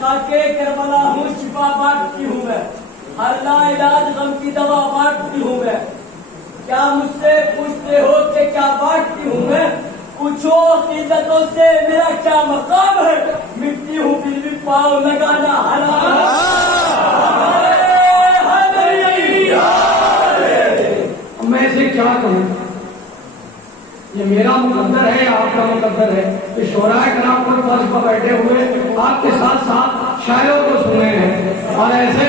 खाके करबला हूँ, शिफा बांटती हूँ मैं, हर लाइलाज गम की दवा बांटती हूँ मैं। क्या मुझसे पूछते हो कि क्या बांटती हूँ मैं? पूछो अकीदतों से मेरा क्या मकाम है। मिट्टी हूँ फिर भी पाँव लगाना हराम। मैं इसे क्या कहूँ? ये मेरा मुकद्दर है या आपका मुकद्दर है? कि शोराए कराम पर फर्श पर बैठे हुए आपके साथ साथ शायरों को सुन रहे हैं और ऐसे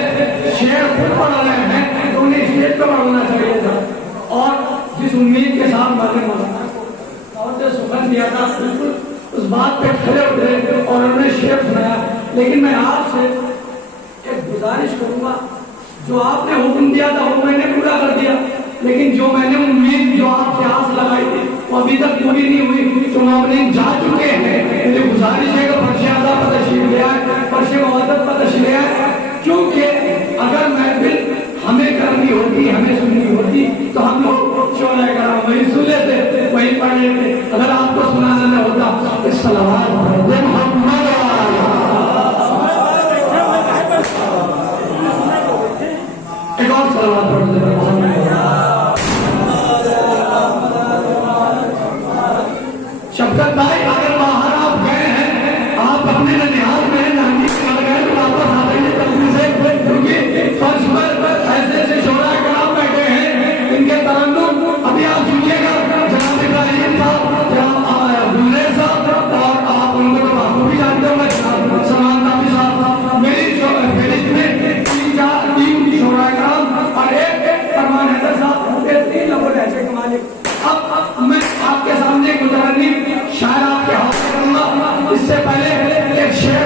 शेर खुद पढ़ रहे हैं, तो उन्हें स्टेज पर पढ़ना चाहिए था। और जिस उम्मीद के साथ मैंने मौलाना और जो सुखन दिया था, बिल्कुल उस बात पे खड़े उतरे और उन्होंने शेर सुनाया। लेकिन मैं आपसे एक गुजारिश करूंगा, जो आपने हुक्म दिया था वो मैंने पूरा कर दिया, लेकिन जो मैंने उम्मीद, जो आपसे आस लगाई थी, वो अभी तक पूरी नहीं हुई। चुनाव जा चुके हैं। मेरी गुजारिश है कि पर्चे आज़ाद पर तशरीफ ले आए, पर्चे मवादत पर तशरीफ ले आए, क्योंकि अगर महफिल हमें करनी होती, हमें सुननी होती, तो हम लोग शोराए कराम वही सुन लेते, वही पढ़ लेते। अगर आपको सुनाना न होता तो सलावत एक और सलावत पढ़ लेते। शफकत भाई, अगर बाहर आप गए हैं, आप अपने ननिहाल में नानी कर गए, तो वापस आ जाइए जल्दी से, क्योंकि फर्श पर ऐसे ऐसे शोराए कराम बैठे हैं, इनके तरन्नुम अभी आप सुनिएगा। जनाब इब्राहिम साहब, जनाब गुलरेज साहब, और आप उनको तो बाबू भी जानते होंगे, सलमान नबी साहब। मेरी फेरिस्त में तीन शोराए कराम और एक फरमान हैदर साहब, ये तीन लोगों ने ऐसे कमाल। अब मैं आपके सामने गुजारनी शायद आपके हाथ में करूंगा। इससे पहले एक शेर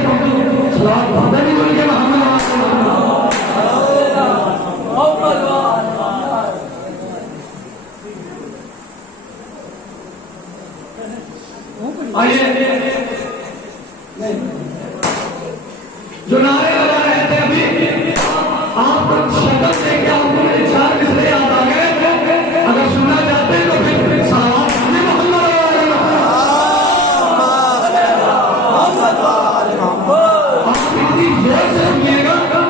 जो नारे लगा रहे थे अभी, आप शक्ल से क्या मुझे चार मिसरे याद आ गए? अगर सुनना चाहते हैं तो फिर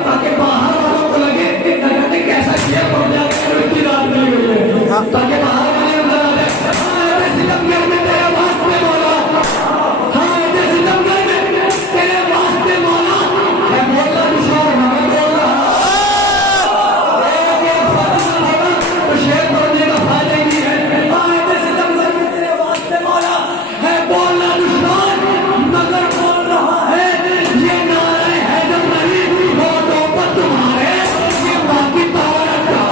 ताकि बाहर वालों को लगे कि कैसा किया पड़ जाए, इतनी रात मिली हुई है, ताकि बाहर वाले तेरे वास्ते मौला, हाँ सितमगर में तेरे वास्ते मौला, मैं बोलना निशान हमें बोलना तो शेर बोलने का फायदा ही नहीं है। हाँ सितमगर में तेरे वास्ते मौला है बोलना दुश्मन, मगर बोल रहा है ये नारे हैदर नहीं होठों पर तुम्हारे, ये बाकी तारक का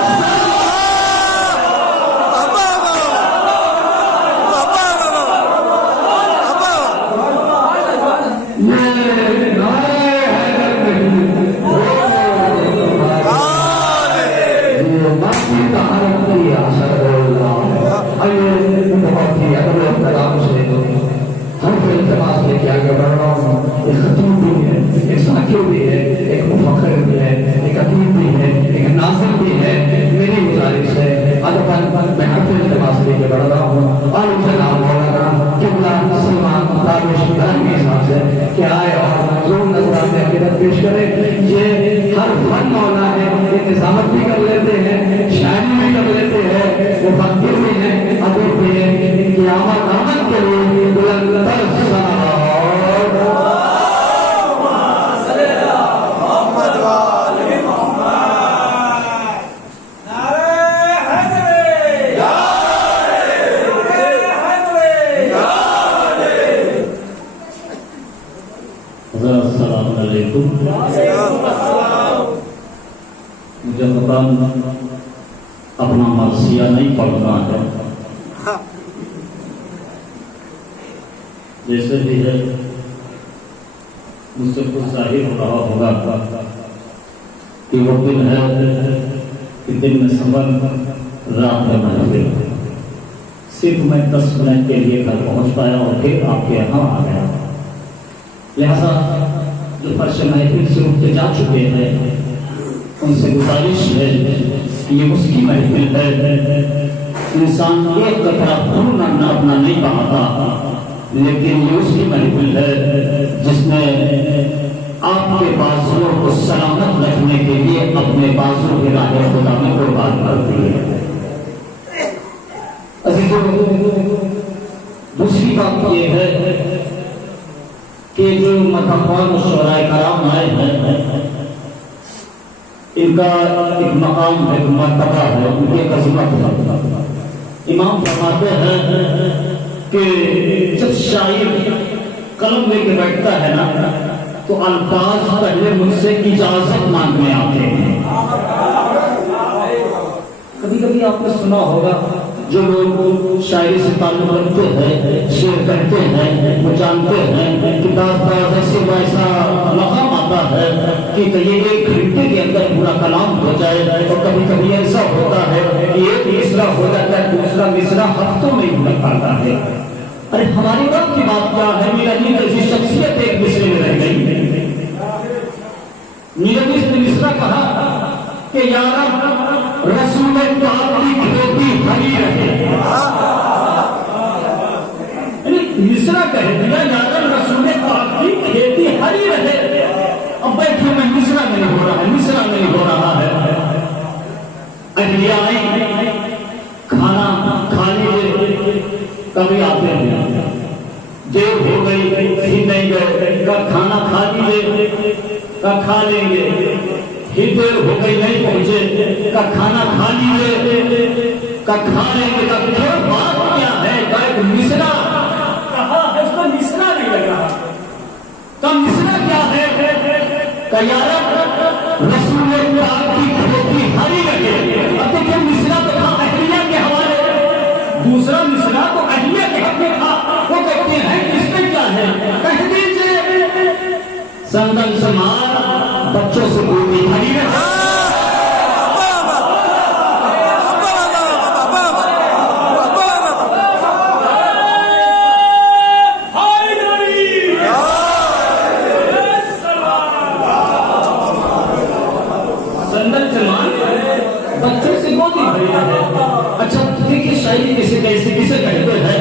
पेश करें। ये हर फन मौला है, ये निजामत भी कर लेते हैं, शायरी भी कर लेते हैं, वो फकीर भी है, अदब भी है, इनकी आमद के लिए बुलंदतर मुझे पता अपना मरसिया नहीं पढ़ना है, जैसे भी है मुझसे कुछ जाहिर हो रहा होगा कि वो दिन है कि दिन में सफर, रात में महफिल। सिर्फ मैं 10 मिनट के लिए घर पहुंच पाया और फिर आपके यहाँ आ गया। लिहाजा जो फर्श महफिल से उठ के जा चुके हैं उनसे गुजारिश है कि ये उसकी महफिल है। इंसान एक कतरा खून अपना नहीं बहाता, लेकिन ये उसकी महफिल है जिसमें आप आपके बाजुओं को सलामत रखने के लिए अपने बाजू के राह खुदा में कुर्बान करती है। दूसरी बात यह है कि जो मतहवान शोराए कराम आए हैं, इनका एक मकाम है, मर्तबा है, उनकी एक अज़मत है। इमाम फरमाते हैं कि जब शायर कलम लेके बैठता है ना, तो अल्फाज पहले मुझसे इजाजत मांगने आते हैं। कभी कभी आपने सुना होगा जो लोग शायरी से ताल्लुक रखते हैं, शेर कहते हैं, वो जानते हैं कि दास ऐसे वैसा मकाम आता है कि ये 1 घंटे के अंदर पूरा कलाम हो जाए, और कभी कभी ऐसा होता है कि एक मिसरा हो जाता है, दूसरा मिसरा हफ्तों में ही लग पाता है। अरे हमारी बात की बात क्या है, मीरानी जैसी शख्सियत एक मिसरे में रह गई। मीरानी ने मिसरा कहा कि यार रसूल पाक की खेती हरी रहे। मिसरा कह दिया यार रसूल पाक की खेती हरी रहे। अब बैठे में मिसरा नहीं हो रहा है, मिसरा नहीं हो रहा है। अहलिया आई खाना खा लीजिए, कभी आते हैं देर हो गई फिर नहीं गए, का खाना खा लीजिए, का खा लेंगे, फिर देर हो गई नहीं पहुंचे, का खाना खा लीजिए, का खा लेंगे, का फिर बात क्या है, का एक मिसरा कहा है, उसको मिसरा नहीं लग रहा। का मिसरा क्या है, का यार रसूल पाक की खेती हरी रहे। अब देखिए मिसरा तो था अहलिया के हवाले, दूसरा मिसरा तो अहलिया के हक में था। वो कहते हैं इसमें क्या है, कह दीजिए संदन समार बच्चों से गोदी भरी रहे। संदन समान बच्चों से गोदी भरी रहे। अच्छा देखिए शायरी किसे कैसे किसे कहते हैं,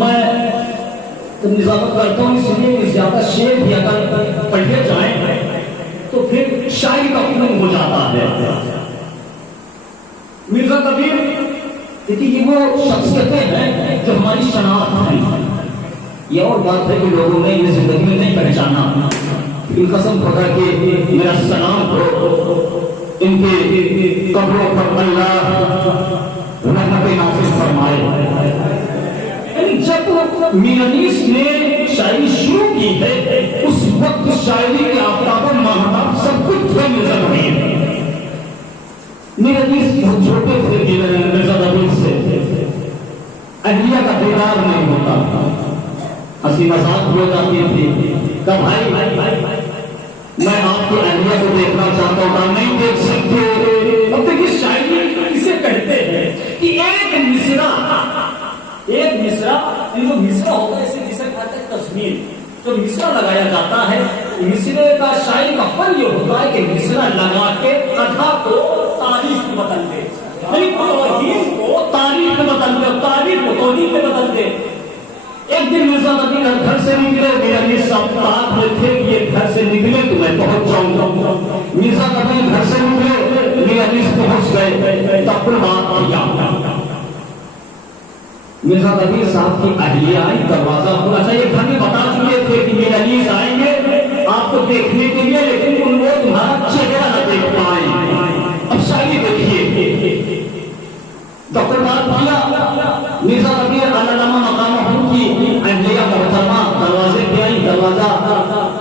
मैं तो निजामत करता हूँ इसलिए कि ज्यादा शेर भी अगर पढ़े जाए तो फिर शायरी का खून हो जाता है। मिर्जा कबीर देखिए ये वो शख्सियतें हैं जो हमारी शनाख्त हैं। ये और बात है कि लोगों ने ये जिंदगी में नहीं पहचाना। इन कसम खुदा के मेरा सलाम हो इनके कब्रों पर अल्लाह रहमत नाज़िल फरमाए। जब मीरानीस ने शायरी शुरू की है उस वक्त शायरी के आफ्ताब महताब सब कुछ थे मिर्जा कबीर। मीरानीस बहुत छोटे थे मिर्जा कबीर से, अहलिया का दीदार नहीं होता, हंसी मजाक हो जाती थी। कब भाई मैं आपकी अहलिया को देखना चाहता हूँ, नहीं देख सकते। अब देखिए शायरी किसे कहते हैं कि एक मिसरा जो मिसरा होता है इसे जिसे कहते हैं तस्वीर, तो मिसरा लगाया जाता है। मिसरे का शायरी का फल ये होता है कि मिसरा लगा के कथा को तारीफ में बदल दे, तौहीन को तारीफ में बदल दे, तारीफ को तौहीन में बदल दे। एक दिन मिर्जा कबीर घर से निकले, मेरा सप्ताह में थे कि ये घर से निकले तो मैं पहुंच जाऊंगा। मिर्जा कबीर घर से निकले, मेरा पहुंच गए, तब बात किया। मिर्जा कबीर साहब की अहलिया आई, दरवाजा खुला। अच्छा ये घर में बता चुके थे कि मेरा नीस आएंगे आपको देखने के लिए, लेकिन उन लोग तुम्हारा चेहरा न देख पाए। अब शायरी देखिए, डॉक्टर बात किया मिर्जा कबीर अल्लामा मकाम की अहलिया मोहतरमा दरवाजे पे आई। दरवाजा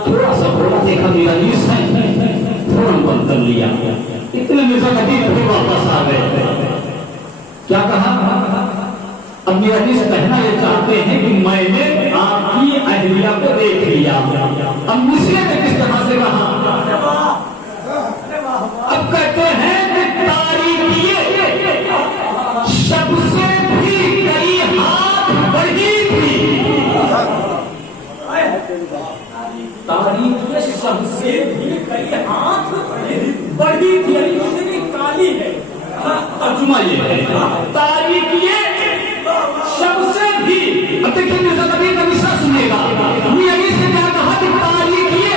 थोड़ा सा खोला, देखा मेरा नीस है, फौरन बंद कर लिया। इतने मिर्जा कबीर फिर वापस आ गए। क्या कहा, अब मेरा हदीस कहना ये चाहते हैं कि मैंने आपकी अहलिया को देख लिया। अब मिसरे ने किस तरह से कहा, अब कहते हैं कि तारीखिए शब से भी कई हाथ बढ़ी थी, तारीखिए शब से भी कई हाथ बढ़ी थी, इतनी काली है। तर्जुमा ये है, तारीखिए शब से भी। अब देखिए मिर्जा कबीर का मिसरा सुनिएगा, मियां से क्या कहा कि तारीखिए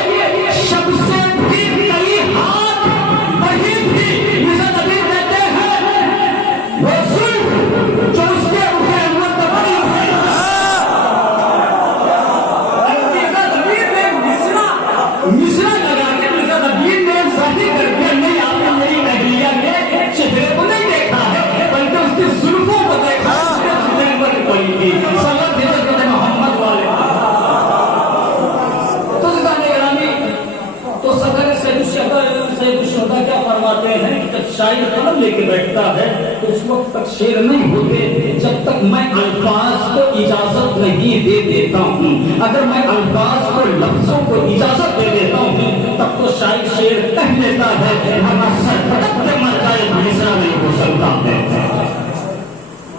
फरमाते हैं कि जब शायर कलम लेके बैठता है तो उस वक्त तक शेर नहीं होते जब तक मैं अल्फाज को इजाजत नहीं दे देता हूँ। अगर मैं अल्फाज को लफ्जों को इजाजत दे देता हूँ तब तो शायर शेर कह लेता है, वरना सर फटक के मर जाए मिसरा नहीं हो सकता है।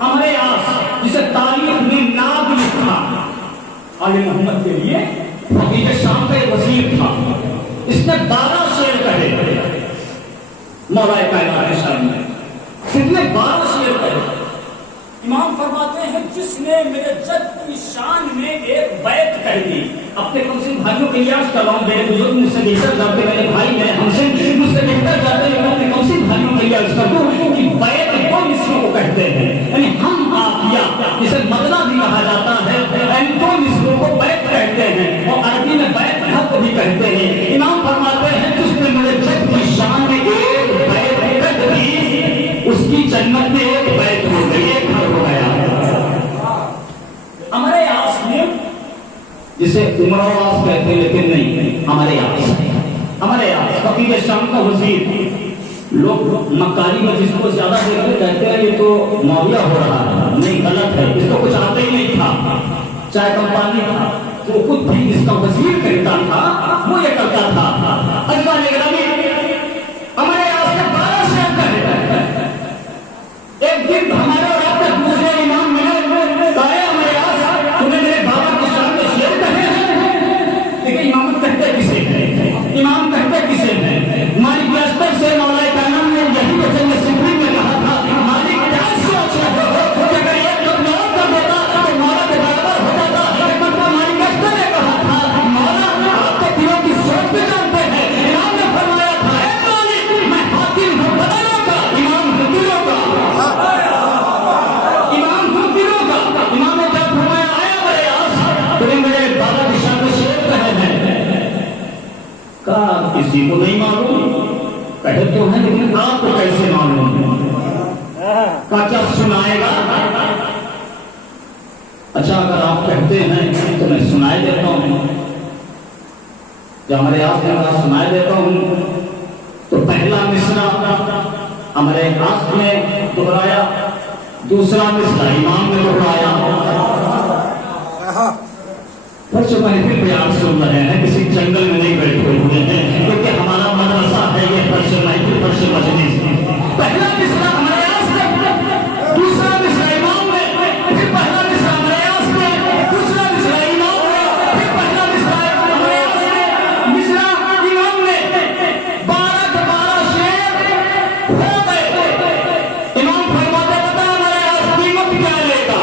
हमारे आस जिसे तारीख में नाम लिखा आले मोहम्मद के लिए फकीर शाम का एक वजीर था, इसने 12 शेर कहे मौलाए कायनात सामने, कितने 12 शेर कहे। इमाम फरमाते हैं जिसने मेरे जद की शान में एक बैत कह दी। अपने कमसिन भाइयों के लिए आज कर रहा हूँ, मेरे बुजुर्ग मुझसे बेहतर जाते, मेरे भाई मेरे हमसे मुझसे बेहतर जाते, लेकिन अपने कमसिन भाइयों के लिए आज कर दूं कि बैत वो मिसरों को कहते हैं, यानी हम आफिया जिसे मदना भी कहा जाता है, यानी दो मिसरों को बैत कहते हैं और अरबी में बैत हक भी कहते हैं। इमाम फरमाते हैं जिसने मेरे जद की शान में एक बैत कह दी उसकी जन्नत में एक बैत हो गई, एक घर हो गया। हमारे आस में जिसे उमरावास कहते लेकिन नहीं, हमारे आस फकीर शाम का वजीर। लोग मक्कारी में जिसको ज्यादा देखते कहते हैं ये तो मौलिया हो रहा है, नहीं गलत है, इसको कुछ आता ही नहीं था, चाय कंपानी था, वो खुद भी इसका वजीर करता था, वो ये करता था। अल्लाह ने हमारे आस के 12 शेर कहे। एक दिन हमारे और आपके दूसरे इमाम मिले, कहे हमारे आस तुम्हें मेरे बाबा के सामने शेर कहे हैं, लेकिन इमामत कहते किसे है, इमाम कहते किसे है। मालिक अस्तर से मौलाए कायनात ने यही वचन में सिफरी में कहा था, मालिक क्या सोच रहे हो कि अगर एक लफ्ज़ और कर देता तो मौला के बराबर हो जाता। मतलब मालिक अस्तर ने कहा था मौला आप तो दिलों की सोच भी जानते हैं। इमाम ने फरमाया था ऐ मालिक मैं हाकिम हूँ बदलों का, इमाम हूँ दिलों का, इमाम हूँ दिलों का। इमाम ने जब फरमाया आया मेरे आस तुम्हें मेरे बाबा के सामने शेर कहे हैं, कहा किसी को नहीं मालूम, कहे तो है लेकिन आपको कैसे मालूम है, का क्या सुनाएगा। अच्छा अगर आप कहते हैं तो मैं सुनाए देता हूं। जब हमारे आस ने कहा सुनाए देता हूं तो पहला मिसरा हमारे आस ने दोहराया, दूसरा मिसरा इमाम ने दोहराया। फर्श महफिल पे आप सुन रहे हैं, किसी जंगल में नहीं बैठे हुए हैं, क्योंकि हमारा मदरसा है ये फर्श महफिल, फर्श मजलिस। पहला मिसरा हमारे आस ने, दूसरा मिसरा इमाम ने, फिर पहला मिसरा हमारे आस ने, दूसरा मिसरा इमाम ने, फिर पहला मिसरा हमारे आस ने, मिसरा इमाम ने। 12 के 12 शेर हो गए। इमाम फरमाते बता हमारे आस कीमत क्या लेगा।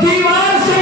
दीवार से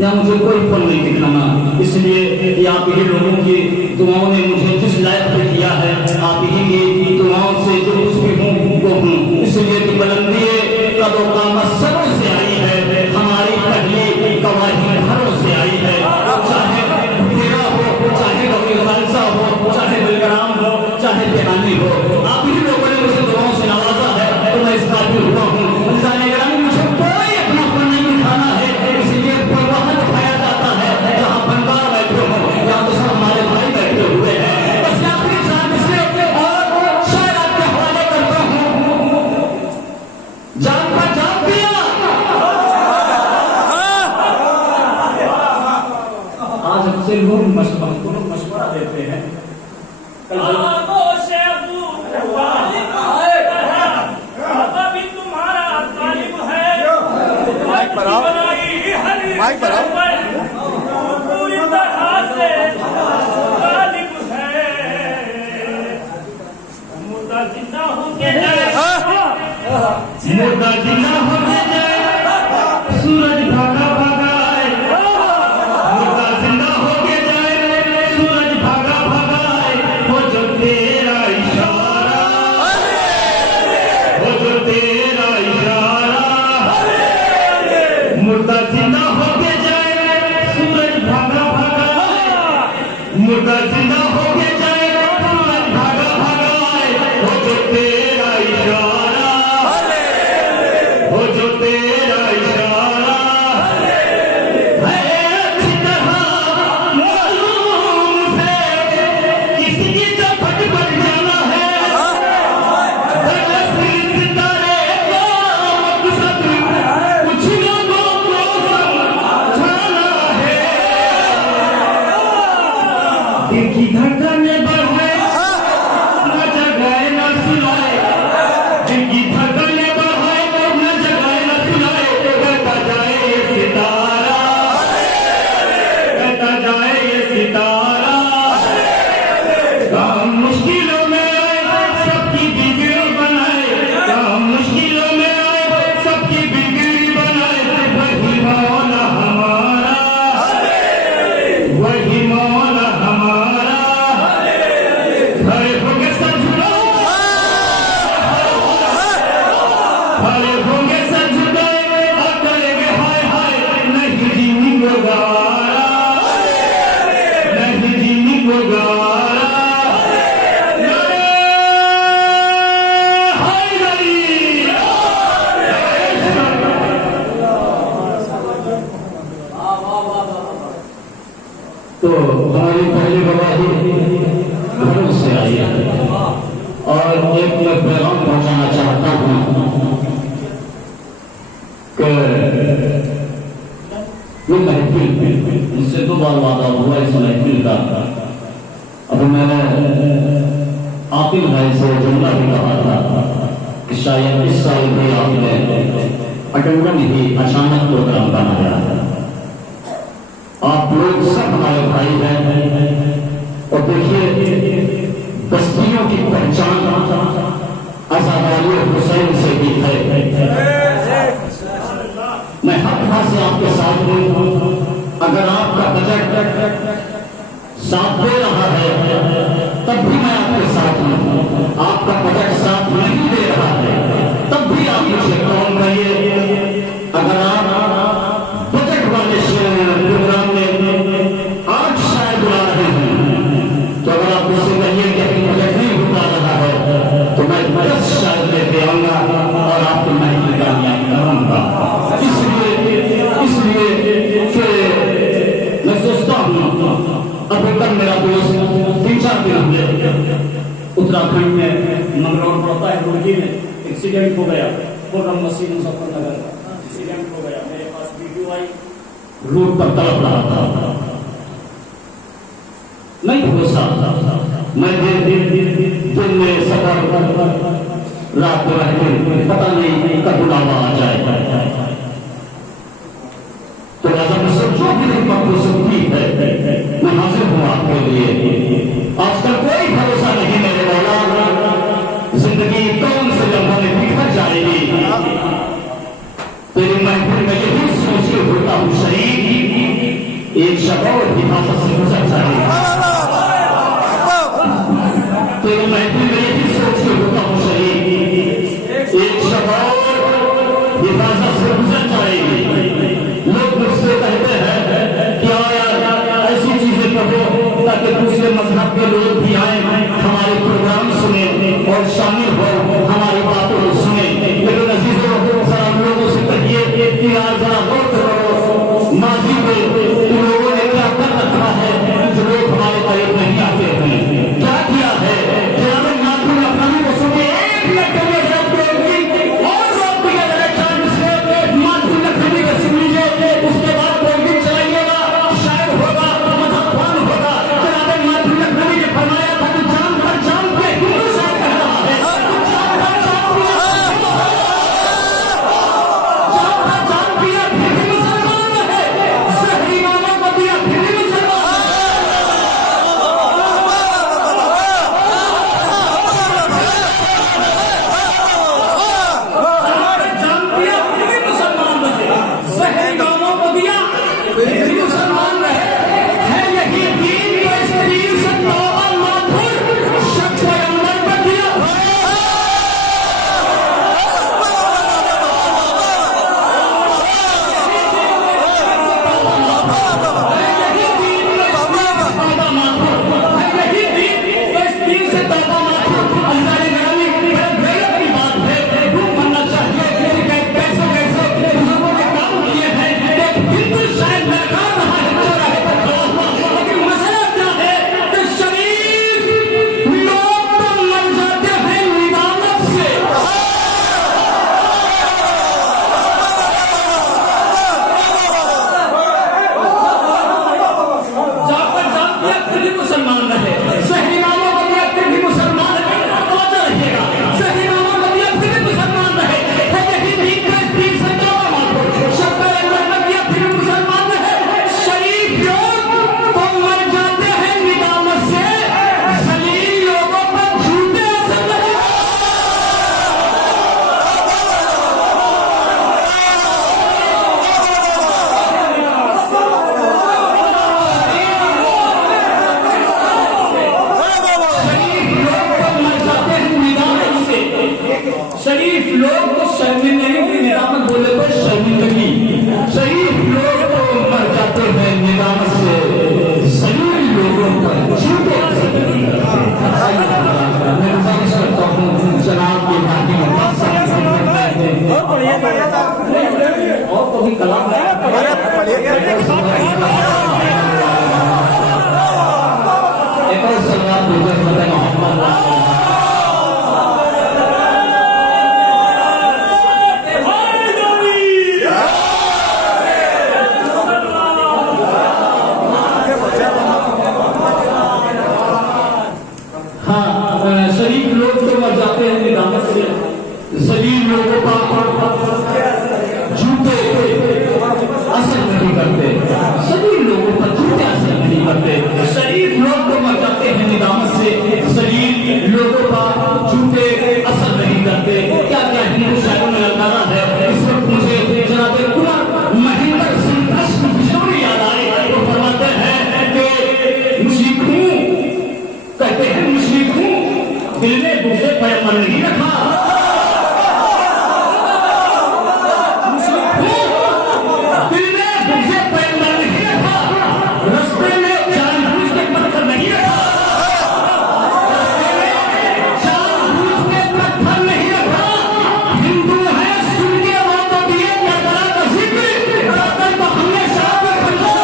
या मुझे कोई फल नहीं दिखाना, इसलिए आप ही लोगों की दुआओं ने मुझे जिस लायक पे किया है, आप ही की दुआओं से जो कुछ भी हूँ वो हूँ। इसलिए कि बुलंदी कदों कामत सरों से आई है, हमारी पहली गवाही घरों से आई है। चाहे तेरा हो, चाहे कभी खालसा हो, चाहे बिलग्राम हो, चाहे बेहानी हो, आप ही लोगों ने मुझे दुआओं से नवाजा है, तो मैं इस काबिल हुआ हूँ। मुझे कोई अपना फल नहीं दिखाना है, इसलिए वहां दिखाया जाता है जहाँ बनवार बैठे हो, या तो सब हमारे भाई बैठे हुए हैं। बस आखिरी साथ इसलिए और शायद आपके हवाले करता हूँ, जान का जान दिया। आज हमसे लोग मशवरा देते हैं, माइक पर आओ। पूरी तरह से गालिब है, मुर्दा जिंदा होके जाए, मुर्दा जिंदा होके जाए, सूरज भागा भागा आए, मुर्दा जिंदा होके जाए, सूरज भागा भागा आए, वो जो तेरा इशारा, वो जो तेरा इशारा, मुर्दा जिंदा होके जाए, सूरज भागा भागा आए, मुर्दा जिंदा होके जाए, सूरज भागा भागा आए, वो जो तेरा इशारा, वो जो तेरा इशारा है, अच्छी तरह मालूम से किसकी चौखट पर जाना है, सितारे का मकसद कुछ लोगों को समझाना है। दिल की धड़कनें बढ़े, न जगाए न सुलाए, दिल की धड़कनें बढ़े, न जगाए न सुलाए, कहता जाए ये सितारा, कहता जाए ये सितारा। काम मुश्किलों में आए, सबकी बिगड़ी बनाए, काम मुश्किलों में आए, सबकी बिगड़ी बनाए, वही मौला हमारा, वही मौला हमारा। खड़े होके सर झुकाओ, खड़े होके सर झुकाए, और करेंगे हाय हाय, नहीं जीनी को गवारा, नहीं जीनी को गवारा। हाय गरी, तो हमारी पहली गवाही घरों से आई है, और एक मैं पैगाम पहुंचाना चाहता हूं कि ये महफिल, मुझसे 2 बार वादा हुआ इस महफिल का। अब मैंने आतिल भाई से जुमला भी कहा था कि शायद इस साल भी आपने अटंगन ही अचानक प्रोग्राम बनाया है। आप लोग सब हमारे भाई हैं, और देखिए बस्तियों की पहचान आजादारी हुसैन से भी है। मैं हर तरह से आपके साथ हूँ, अगर आपका बजट साथ दे रहा है तब भी मैं आपके साथ हूँ, आपका बजट साथ नहीं दे रहा है तब भी आप मुझे कॉल करिए। अगर आप बजट वाले प्रोग्राम में आज शायद बुला रहे हैं, तो अगर आप मुझसे कहिए कि बजट नहीं होता रहा है, तो मैं 10 शायद लेते आऊंगा और आपको मैं कामयाब करूंगा। इसलिए मैं सोचता हूँ, अभी तक मेरा दोस्त 3-4 दिन हुए उत्तराखंड में मंगलौर पड़ता है, रुड़की में एक्सीडेंट हो गया, पूर्णम नसीब मुजफ्फरनगर का एक्सीडेंट हो गया। मेरे पास वीडियो आई, रोड पर तड़प रहा था, नहीं भरोसा, मैं दिन में सफर रात को रहते, पता नहीं कब बुलावा आ जाए। तो राजा मुझसे जो भी हिम्मत हो सकती है, मैं हाजिर हूँ आपके लिए। आजकल कोई भरोसा नहीं मेरे मौला, जिंदगी कौन से लम्हों में बिखर जाएगी। तेरी महफिल में यही सोच के होता हूँ शरीक, एक शब्द और हिफाजत से गुजर जाए। तो ये महफिल में यही सोच के होता हूँ शरीफ, एक शब्द और हिफाजत से गुजर जाएगी। लोग मुझसे कहते हैं क्या यार ऐसी चीजें कहो ताकि दूसरे मजहब के लोग भी आए, हमारे प्रोग्राम सुने और शामिल हो, हमारी बातों को सुने। लेकिन अजीजों जरा लोगों से कहिए कि यार जरा गौर करो, माजी में इन लोगों ने क्या कर रखा है जो लोग हमारे करीब नहीं आते हैं, क्या किया है। जनाब नाथुल अफगानी को सुनिए, एक मिनट के लिए और रोक दिया जाए चांद से नाथुल अफगानी को सुन लीजिए, उसके बाद कोई भी चलाइएगा, शायद होगा मधुपान होगा। जनाब नाथुल अफगानी ने फरमाया था कि जान पर जान पे हिंदू शायद कह रहा है, जान पर जान पिया फिर भी मुसलमान है, शहरी मामा को दिया फिर भी मुसलमान है। जान पिया फिर भी मुसलमान रहे, शहरी मामा को दिया फिर भी मुसलमान रहे। है यही दीन जो इस दीन से तौबा माथुर शख्स पैगंबर पर दिया। शरीफ लोग तो शर्मिंदगी की निदामत बोले तो शर्मिंदगी, शरीफ लोग तो मर जाते हैं निदामत से, शरीफ लोगों पर झूठे मैं गुजारिश करता हूँ जनाब के बाकी में और तो भी कलाम एक और सलवार मोहम्मद शरीफ लोग तो मर जाते हैं निदामत से, शरीफ लोगों का झूठे असर नहीं करते, शरीफ लोगों पर झूठे असर नहीं करते। शरीफ लोग तो मर जाते हैं निदामत से, शरीफ लोगों का झूठे असर नहीं करते। क्या क्या हिंदू शायरों में लगाना है। इस वक्त मुझे जनाब कुंवर महेंद्र सिंह कृष्ण किशोर याद आए, वो फरमाते हैं कि मुश्रिक हूँ, कहते हैं मुश्रिक हूँ, दिल में दूसरे पैगंबर नहीं रखा। दिल में दूसरे पैगंबर नहीं रखा, रस्ते में जानबूझ के पत्थर नहीं रखा, जानबूझ के पत्थर नहीं रखा। हिंदू है सुन के वो तो दिए करबला का जिक्र, करबला को हमने साथ में खरीदा।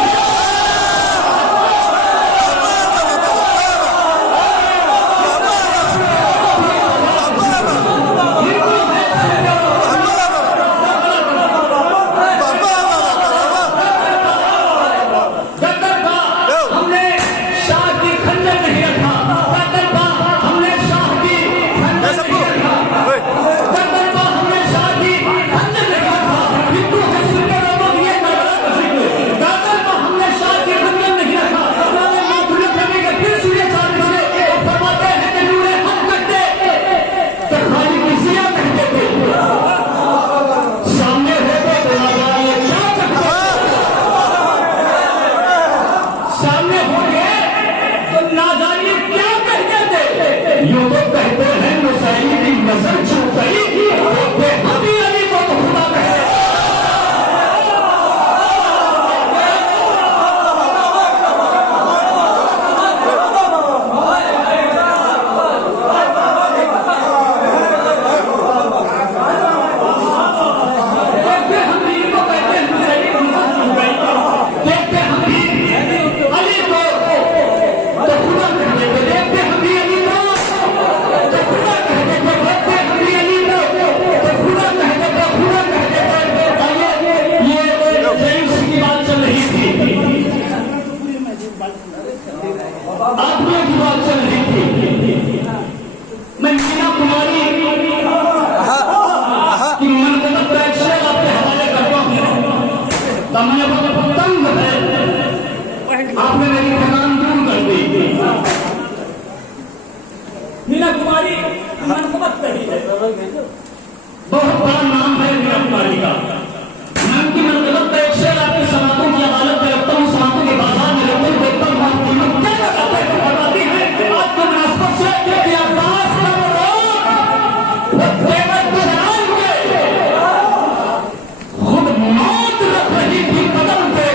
तमने वो तंग है, आपने मेरी थकान दूर कर दी। मीना कुमारी मनकबत सही है। बहुत बड़ा नाम है मीना कुमारी का। नाम की मनकबत का एक शेर आपकी समातों की अदालत में रखता हूँ, समातों के बाजार में रखता हूँ, देखता हूँ आप कीमत क्या बताते हैं, बताती है आज के मुनासबत से कि अब्बास का वो रोग वो तेवर को जलाए हुए खुद मौत रख रही थी कदम पे।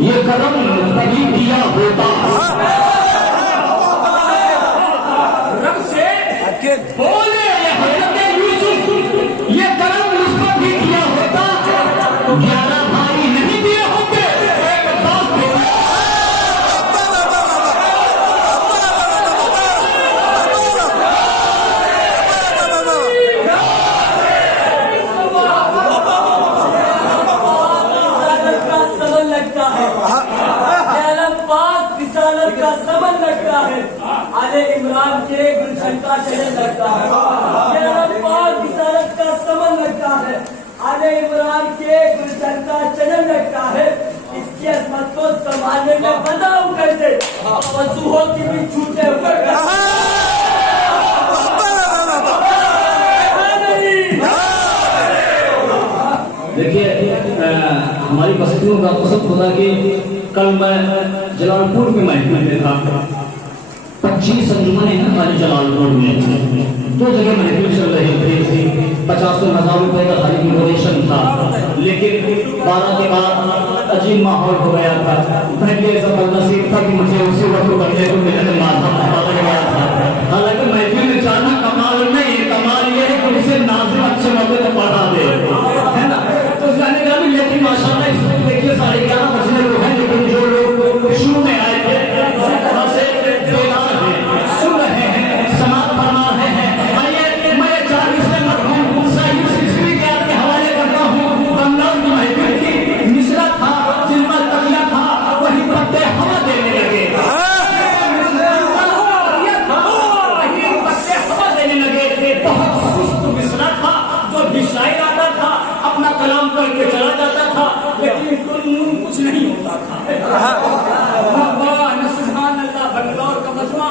ये कदम तभी किया होता रब से बोले ये हज़रत यूसुफ, ये कदम उस पर भी किया होता तो 11 भाई नहीं दिए होते, एक बात का समन लगता है, आले इमरान के गुलशन का चलन लगता है। पाक विसालत का समन लगता है, आले इमरान के गुलशन का चलन लगता है। इसकी अजमत को संभालने में बताऊं कैसे, वजूहों की भी छूटे हुए देखिए हमारी बस्तियों का कसम खुदा की, कल मैं जलालपुर में महफिल में था, 25 अंजुमन है ना खाली जलालपुर में, 2 जगह महफिल चल रही थी, 50,000 रुपए का खाली डोनेशन था, लेकिन 12 के बाद अजीब माहौल हो गया था। पहले ऐसा बदनसीब था कि मुझे उसी वक्त बदले को मेरे माथा लग गया था। हालांकि महफिल में जाना कमाल नहीं है, कमाल ये है कि उसे नाज़िम अच्छे मौके पर पढ़ा दे, है ना, तो जाने का भी। लेकिन माशाल्लाह इस वक्त देखिए 11:30 बजने को है, लेकिन जो लोग शुरू में आए थे से बेदार हैं, सुन रहे हैं, समाप्त फरमा रहे हैं। आइए मैं 40 में मरहूम साहिब सिलसिले के आपके हवाले करता हूँ। कन्नौज की महफिल की मिसरा था, जिन पर तकिया था, वही पत्ते हवा देने लगे, बहुत सुस्त मिसरा था, जो भी शायर आता था अपना कलाम करके चला जाता था, लेकिन कुछ नहीं होता था। सुभान अल्लाह, बंगलौर का मजमा